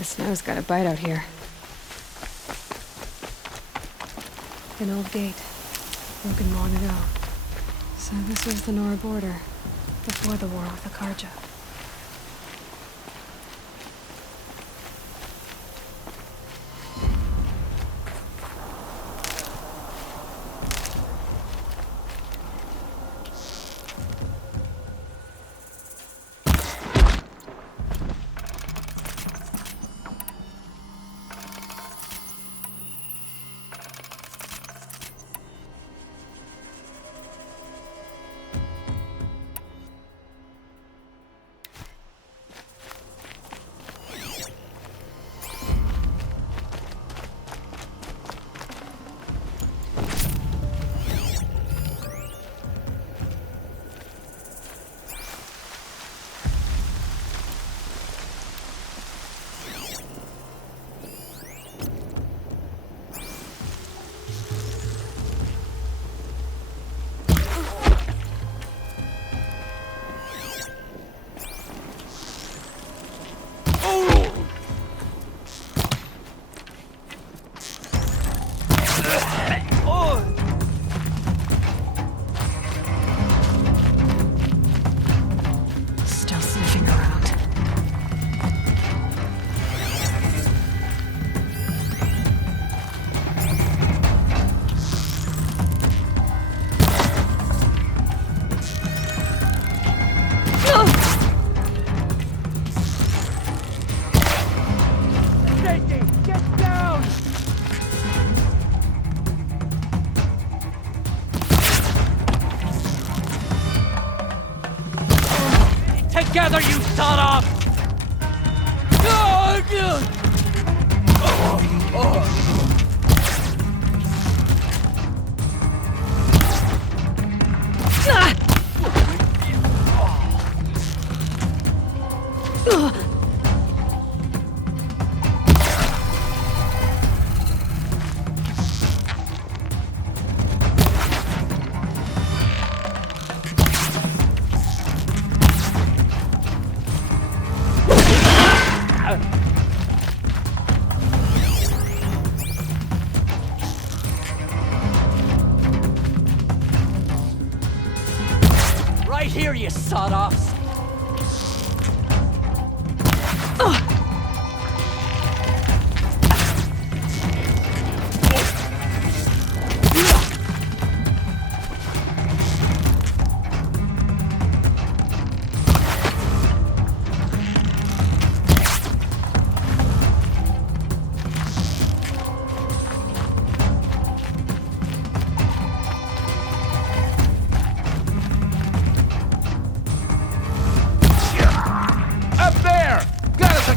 The snow's got a bite out here. An old gate, broken long ago. So this was the Nora border, before the war with the Karja. Together, you sawed off! Right here, you sawed-offs!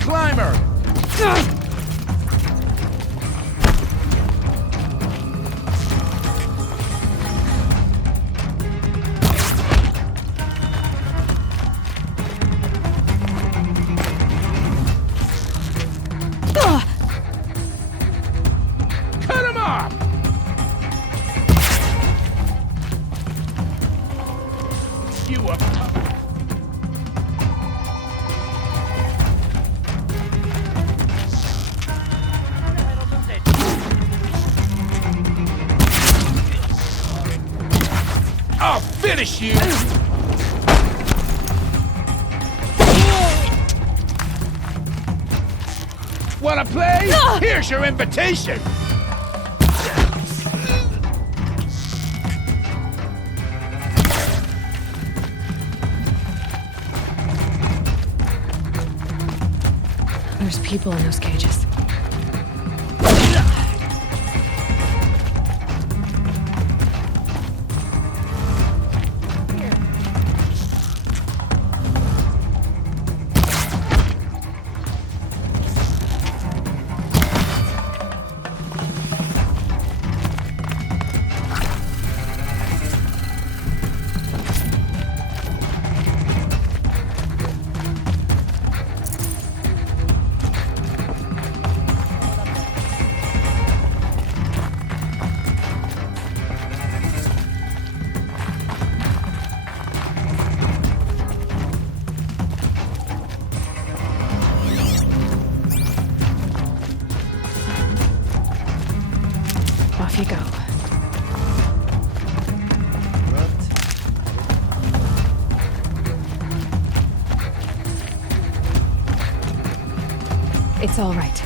Climber! Cut him off! You up top. I'll finish you! Wanna play? Here's your invitation! There's people in those cages. It's all right.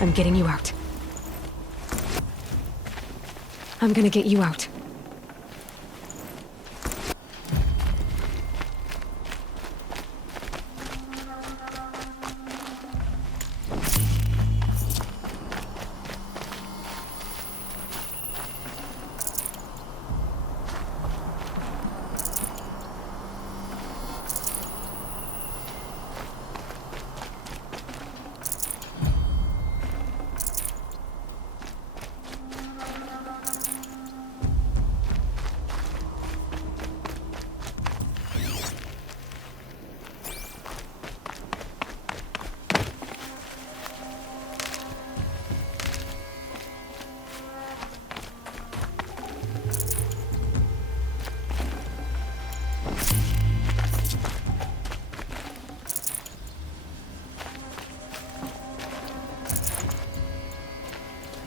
I'm getting you out. I'm gonna get you out.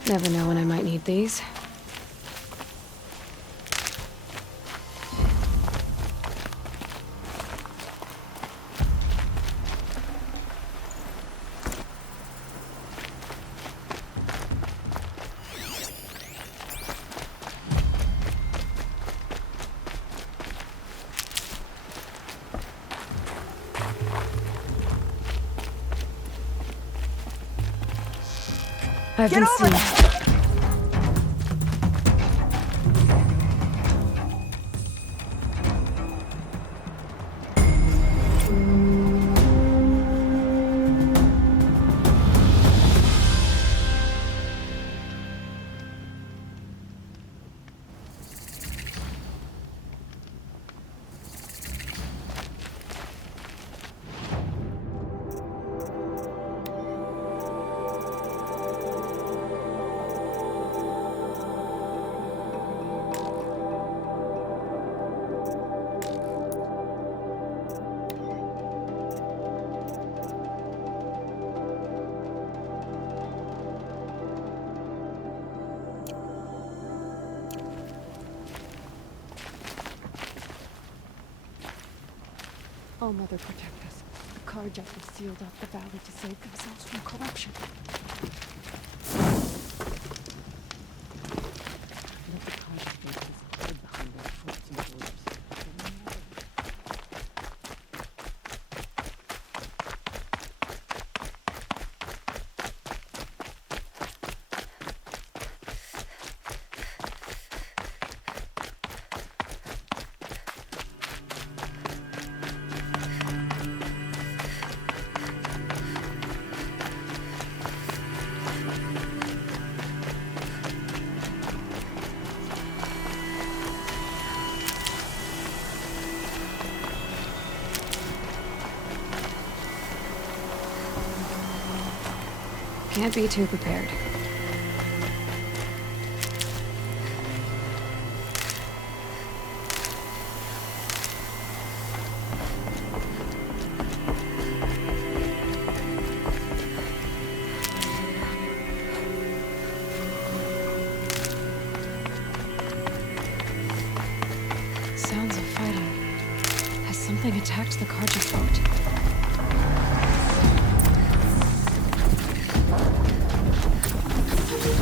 Never know when I might need these. I've been seen. Oh, Mother, protect us. The carjackers sealed off the valley to save themselves from corruption. Let the carjackers hide behind their forts and borders. Can't be too prepared. Sounds of fighting. Has something attacked the Carja boat?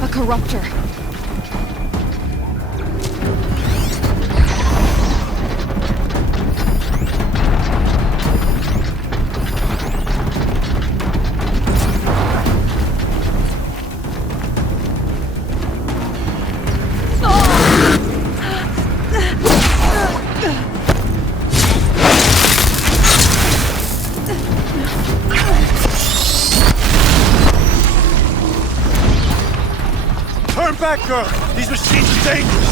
A corruptor. Turn back, girl! These machines are dangerous!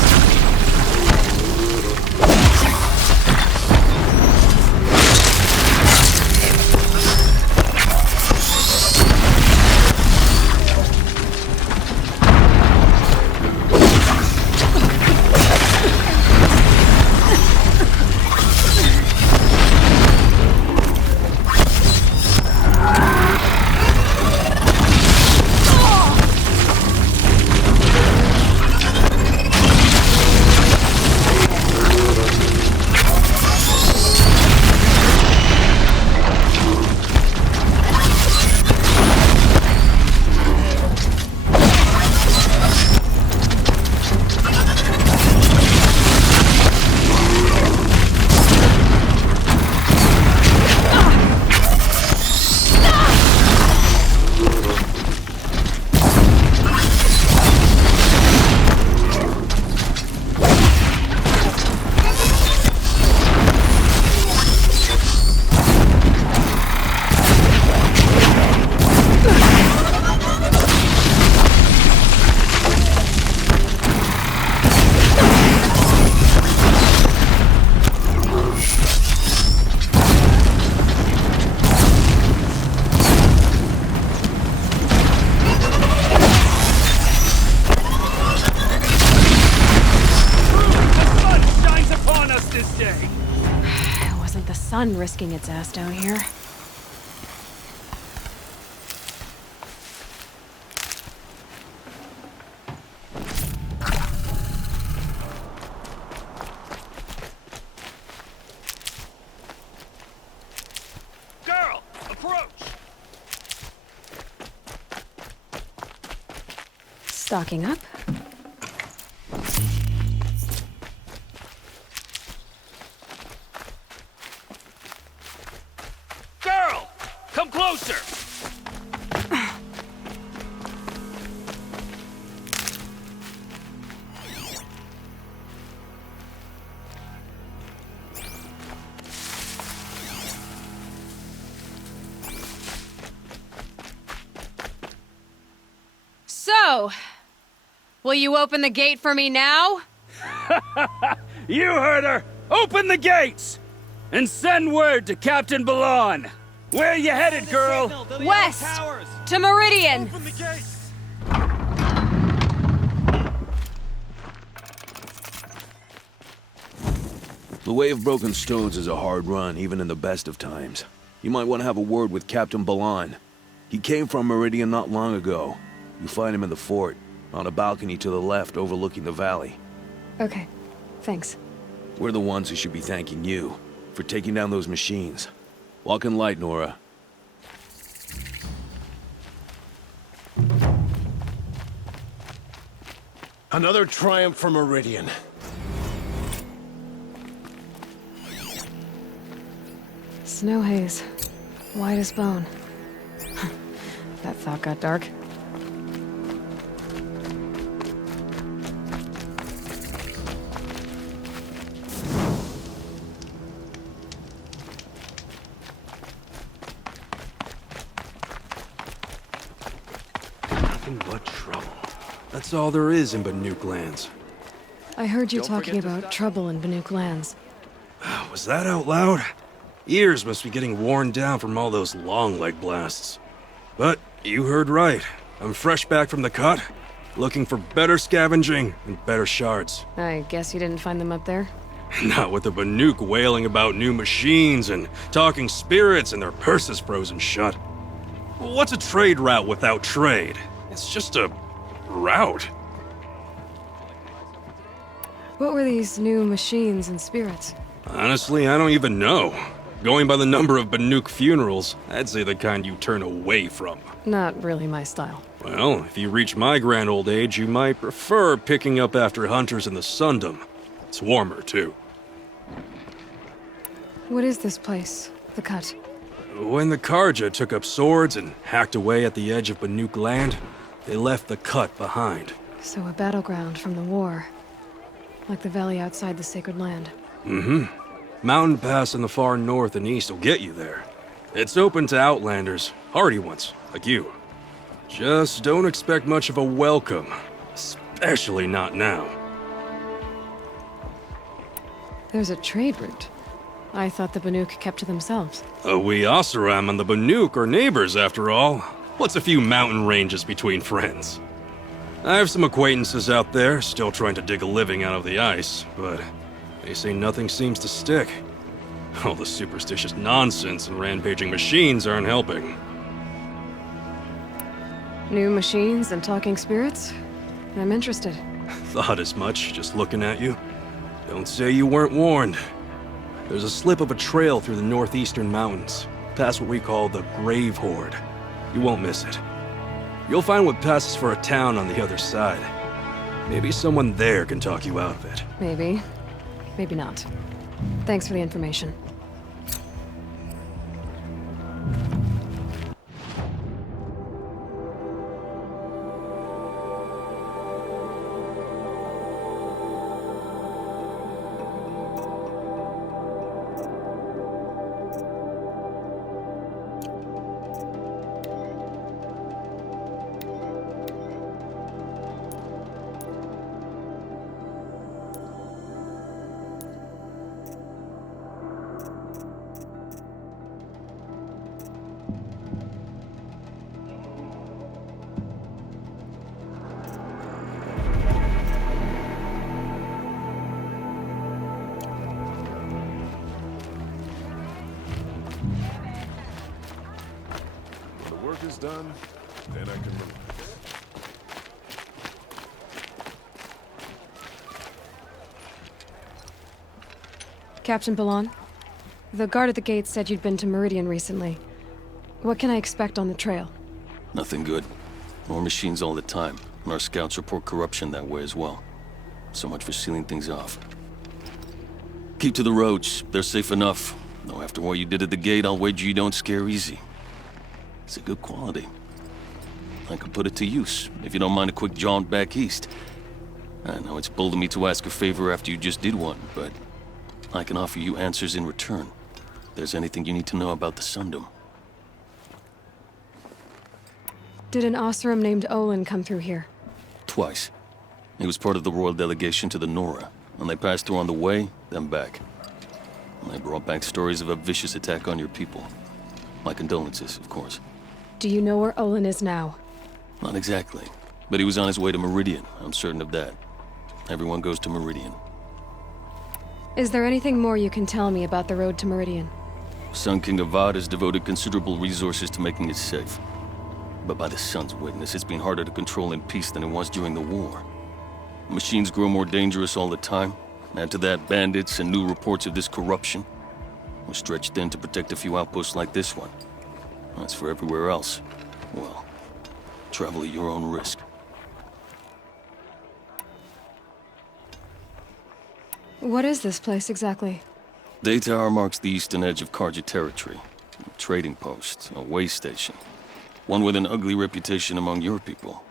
sun risking its ass down here. Girl, approach! Stocking up. Girl, come closer! So, will you open the gate for me now? You heard her! Open the gates! And send word to Captain Balon! Where you headed, girl? West! To Meridian! The Way of Broken Stones is a hard run, even in the best of times. You might want to have a word with Captain Balon. He came from Meridian not long ago. You find him in the fort, on a balcony to the left overlooking the valley. Okay, thanks. We're the ones who should be thanking you for taking down those machines. Walk in light, Nora. Another triumph for Meridian. Snow haze. White as bone. That thought got dark. Nothing but trouble. That's all there is in Banuk lands. I heard you talking about trouble in Banuk lands. Was that out loud? Ears must be getting worn down from all those long leg blasts. But you heard right. I'm fresh back from the cut, looking for better scavenging and better shards. I guess you didn't find them up there? Not with the Banuk wailing about new machines and talking spirits and their purses frozen shut. What's a trade route without trade? It's just a route. What were these new machines and spirits? Honestly, I don't even know. Going by the number of Banuk funerals, I'd say the kind you turn away from. Not really my style. Well, if you reach my grand old age, you might prefer picking up after hunters in the Sundom. It's warmer, too. What is this place? The Cut? When the Karja took up swords and hacked away at the edge of Banuk land, they left the Cut behind. So a battleground from the war. Like the valley outside the Sacred Land. Mm-hmm. Mountain Pass in the far north and east will get you there. It's open to outlanders, hardy ones, like you. Just don't expect much of a welcome, especially not now. There's a trade route. I thought the Banuk kept to themselves. We Oseram and the Banuk are neighbors, after all. What's a few mountain ranges between friends? I have some acquaintances out there, still trying to dig a living out of the ice, but they say nothing seems to stick. All the superstitious nonsense and rampaging machines aren't helping. New machines and talking spirits? I'm interested. Thought as much, just looking at you. Don't say you weren't warned. There's a slip of a trail through the northeastern mountains, past what we call the Grave Horde. You won't miss it. You'll find what passes for a town on the other side. Maybe someone there can talk you out of it. Maybe. Maybe not. Thanks for the information. work is done, then I can relax. Captain Balan, the guard at the gate said you'd been to Meridian recently. What can I expect on the trail? Nothing good. More machines all the time, and our scouts report corruption that way as well. So much for sealing things off. Keep to the roads. They're safe enough. Though after what you did at the gate, I'll wager you don't scare easy. It's a good quality. I could put it to use, if you don't mind a quick jaunt back east. I know it's bold of me to ask a favor after you just did one, but I can offer you answers in return. If there's anything you need to know about the Sundom. Did an Oseram named Olin come through here? Twice. He was part of the royal delegation to the Nora, and they passed through on the way, then back. And they brought back stories of a vicious attack on your people. My condolences, of course. Do you know where Olin is now? Not exactly, but he was on his way to Meridian, I'm certain of that. Everyone goes to Meridian. Is there anything more you can tell me about the road to Meridian? Sun King Avad has devoted considerable resources to making it safe. But by the Sun's witness, it's been harder to control in peace than it was during the war. Machines grow more dangerous all the time. Add to that bandits and new reports of this corruption. We're stretched thin to protect a few outposts like this one. As for everywhere else, well, travel at your own risk. What is this place exactly? Day Tower marks the eastern edge of Karja territory. A trading post, a way station. One with an ugly reputation among your people.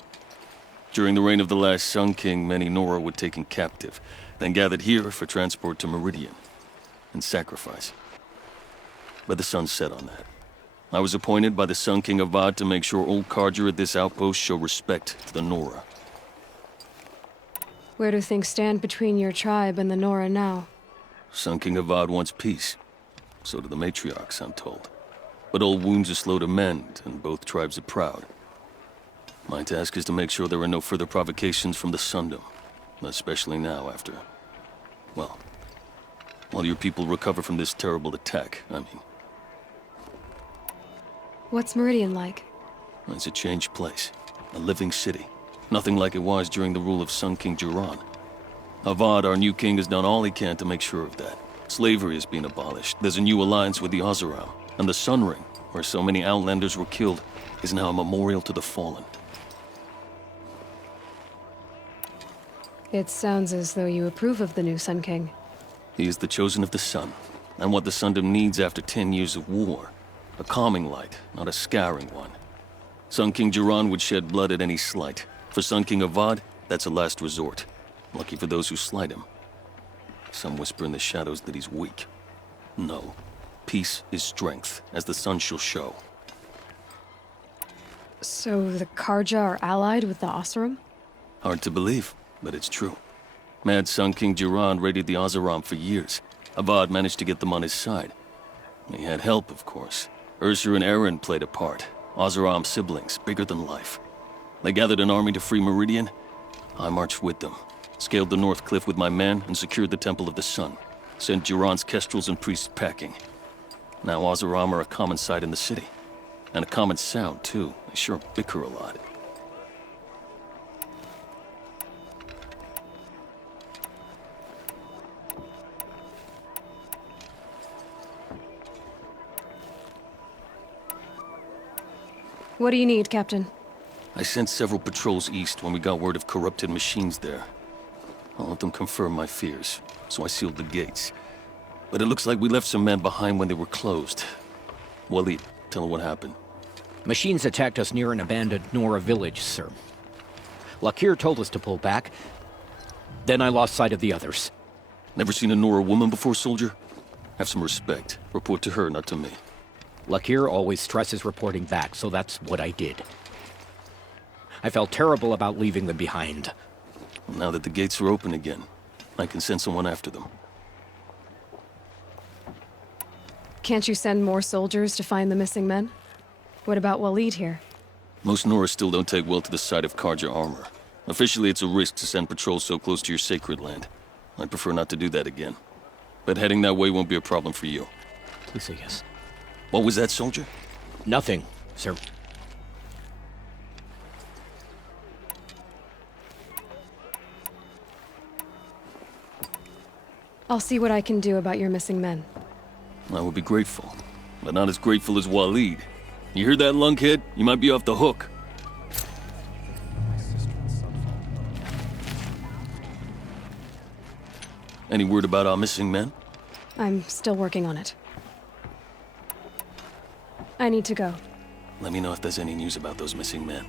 During the reign of the last Sun King, many Nora were taken captive, then gathered here for transport to Meridian, and sacrifice. But the sun set on that. I was appointed by the Sun King Avad to make sure old Karja at this outpost show respect to the Nora. Where do things stand between your tribe and the Nora now? Sun King Avad wants peace. So do the matriarchs, I'm told. But old wounds are slow to mend, and both tribes are proud. My task is to make sure there are no further provocations from the Sundom. Especially now after... well, while your people recover from this terrible attack, I mean. What's Meridian like? It's a changed place. A living city. Nothing like it was during the rule of Sun King Jiran. Avad, our new king, has done all he can to make sure of that. Slavery has been abolished. There's a new alliance with the Oseram. And the Sun Ring, where so many Outlanders were killed, is now a memorial to the fallen. It sounds as though you approve of the new Sun King. He is the chosen of the sun, and what the Sundom needs after 10 years of war. A calming light, not a scouring one. Sun King Jiran would shed blood at any slight. For Sun King Avad, that's a last resort. Lucky for those who slight him. Some whisper in the shadows that he's weak. No. Peace is strength, as the sun shall show. So the Karja are allied with the Oseram? Hard to believe, but it's true. Mad Sun King Jiran raided the Oseram for years. Avad managed to get them on his side. He had help, of course. Ursur and Eren played a part. Oseram siblings, bigger than life. They gathered an army to free Meridian. I marched with them. Scaled the North Cliff with my men and secured the Temple of the Sun. Sent Jiran's kestrels and priests packing. Now Oseram are a common sight in the city. And a common sound, too. They sure bicker a lot. What do you need, Captain? I sent several patrols east when we got word of corrupted machines there. I'll let them confirm my fears, so I sealed the gates. But it looks like we left some men behind when they were closed. Waleed, tell her what happened. Machines attacked us near an abandoned Nora village, sir. Lakir told us to pull back. Then I lost sight of the others. Never seen a Nora woman before, soldier? Have some respect. Report to her, not to me. Lakir always stresses reporting back, so that's what I did. I felt terrible about leaving them behind. Now that the gates are open again, I can send someone after them. Can't you send more soldiers to find the missing men? What about Waleed here? Most Nora still don't take well to the sight of Karja armor. Officially, it's a risk to send patrols so close to your sacred land. I'd prefer not to do that again. But heading that way won't be a problem for you. Please say yes. What was that, soldier? Nothing, sir. I'll see what I can do about your missing men. I would be grateful, but not as grateful as Waleed. You hear that, lunkhead? You might be off the hook. Any word about our missing men? I'm still working on it. I need to go. Let me know if there's any news about those missing men.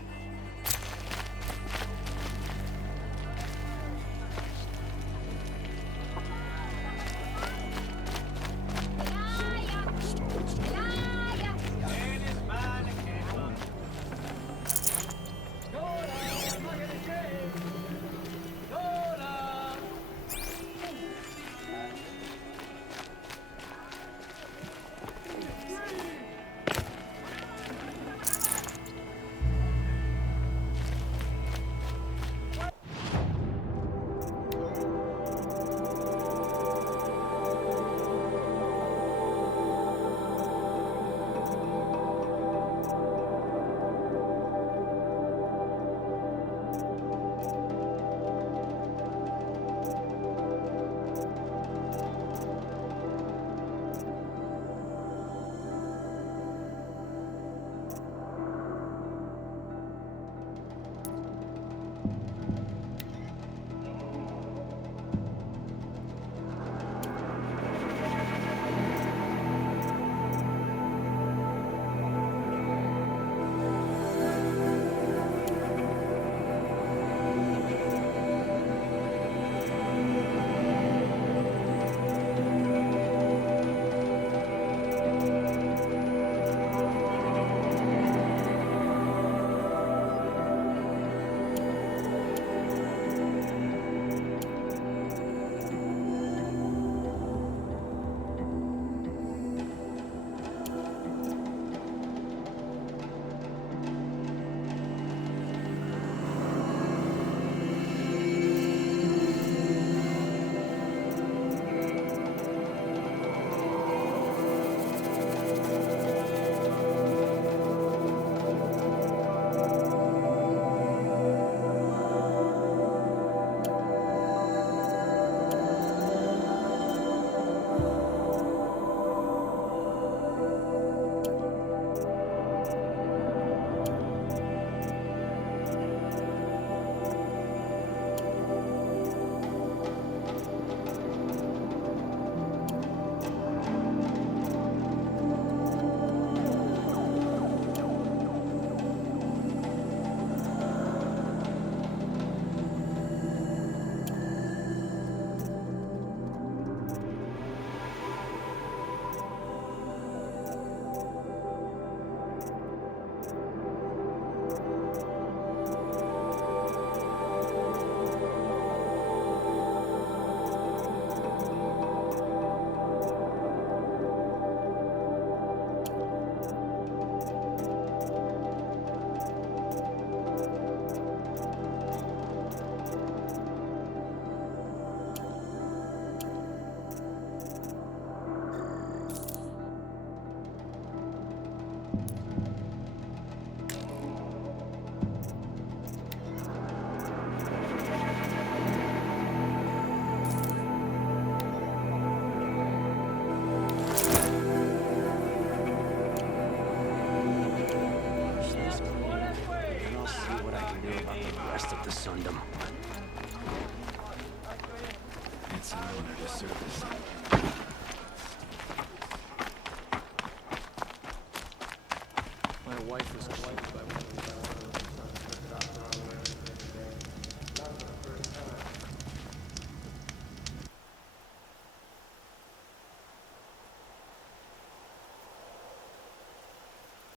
My wife was killed by one of the